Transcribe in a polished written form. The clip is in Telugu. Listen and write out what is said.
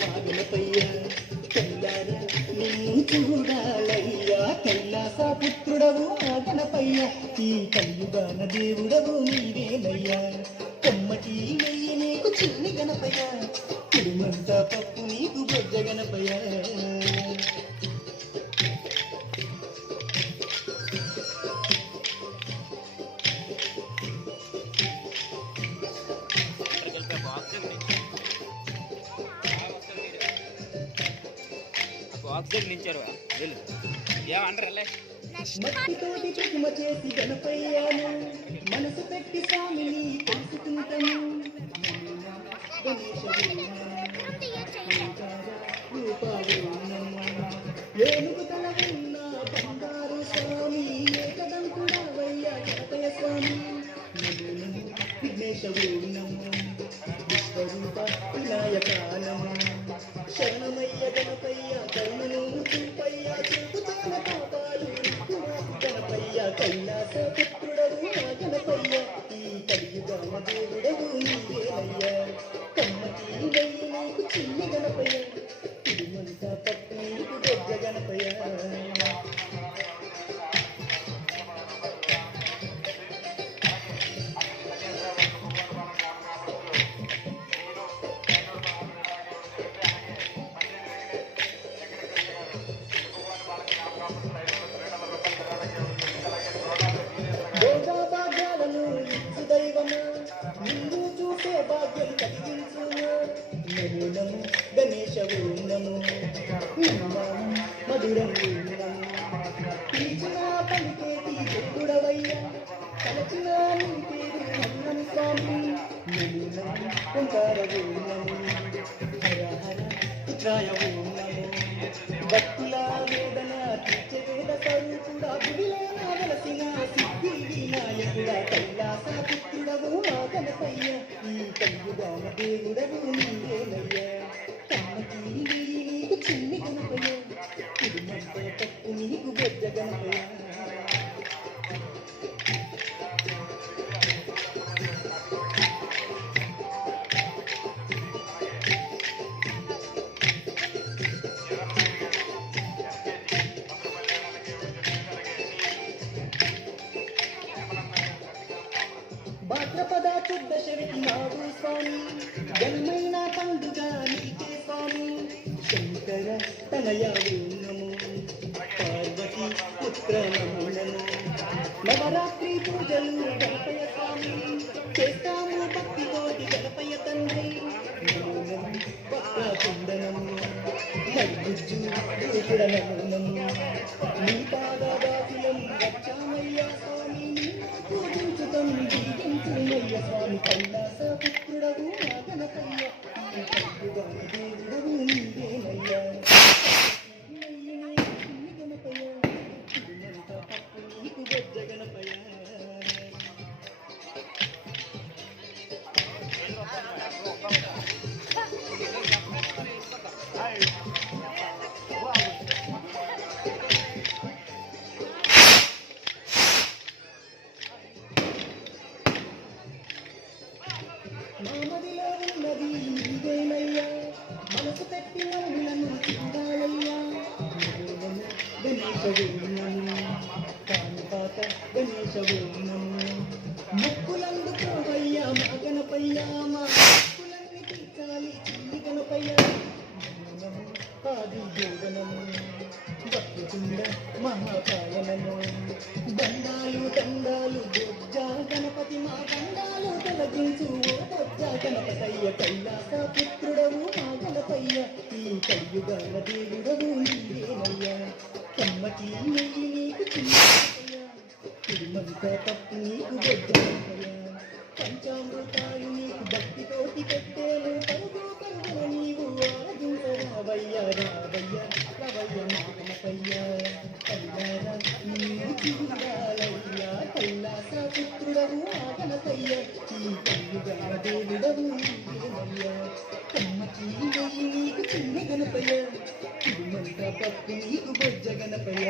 మాగనపయ్య కల్లారా నిన్ను చూడాలయ్యా కైలాస పుత్రుడవు మాగనపయ్య ఈ కలియుగాన దేవుడవు నీవేనయ్యా కొమ్మటి నెయ్యి నీకు చిన్ని గణపయ్య కుడుమంతా పప్పు నీకు బొజ్జ గణపయ్య మట్టితోటి ప్రతిమ చేసి గణపయ్యాను మనసు పెట్టి స్వామిని తెలుసుకుంటాను ఏనుగు తల ఉన్న బంగారు స్వామి ఏకదంతుడవయ్యా గణపయ్య స్వామి విఘ్నేశవు విశ్వరూప వినాయక నమో శరణమయ్య గణపయ్య కరుణను చూపయ్య చూపుతాన పాపాలు గణపయ్య కైలాస పుత్రుడవు నా గణపయ్య ఈ కలియుగాన దేవుడవు నీవేనయ్యా కమ్మటి నెయ్యి నీకు చిన్ని గణపయ్య తిరుమంతా పట్టు నీకు గొజ్జ గణపయ్య నిన్ను చూసే భాగ్యం కలిగించు నమో నమో గణేశవు నమో మధురం పిలిచిన పలికేటి దేవుడవయ్యా తలచిన నీ పేరు అన్నం స్వామి నమో నమో ఓంకారవు నమో హర హర పుత్రాయవు నమో భక్తుల వేదన తీర్చే వేద స్వరూపుడా గుడిలో వెలసిన సిద్ధి వినాయకుడా కైలాస పుత్రుడవు మా గణపయ్య ఈ కలియుగాన దేవుడవు నీవేనయ్యా కమ్మకి నీకు చిన్ని గణపయ్య కుడుమంత తప్పు నీకు బొజ్జ గణపయ్య భాద్రపద చుద్దశరికి నాడు స్వామి ఘనమైన పండుగ నీకే స్వామి శంకర తనయావు నమో పార్వతి పుత్ర నమో నమో నవరాత్రి పూజలు గణపయ్య స్వామి చేస్తాము భక్తితోటి గణపయ్య తండ్రి నమో నమో వక్రకుండనము మరుగుజ్జు దూకుడ నమో నమో నీ పాదవాసులం వచ్చామయ్యా స్వామి పూజించుతం దీవించుమయ్య స్వామి కైలాస పుత్రుడవు నా గణపయ్య ఈ కలియుగాన దేవుడవు నీవేనయ్యా గణపయ్య ఇదంతా పప్పు నీకు బొజ్జ గణపయ్య మామదిలో ఉన్నది నీవేనయ్యా మనసు పెట్టి నన్ను చూడాలయ్యా గణేశవు కానుపాత గణేశవు మొక్కులందుకోవయ్యా మా గణపయ్య మా మొక్కులన్నీ తీర్చాలి చిన్ని గణపయ్య ఆది జోగనము భక్తికుండ మహాకాయనము దండాలు దండాలు బొజ్జ గణపతి మా దండాలు తొలగించు ఓ బొజ్జ గణపతయ్య కైలాస పుత్రుడవు మా గణపయ్య ఈ కలియుగాన దేవుడవు నీవేనయ్యా కమ్మటి నెయ్యి నీకు చిన్న గణపయ్య తిరుమంతా పప్పు నీకు బొజ్జ గణపయ్య పంచామృతాలు నీకు భక్తితోటి పెట్టేను పరుగు పరుగున నీవు ఆరాధించరావయ్య రావయ్య రవయ్య మా గణపయ్య కైలారా నిన్ను చూడాలయ్యా కైలాస పుత్రుడవు మా గణపయ్య ఈ కలియుగాన దేవుడవు నీవేనయ్యా కమ్మటి నెయ్యి నీకు చిన్ని గణపయ్య తిరుమంతా పప్పు నీకు బొజ్జ గణపయ్య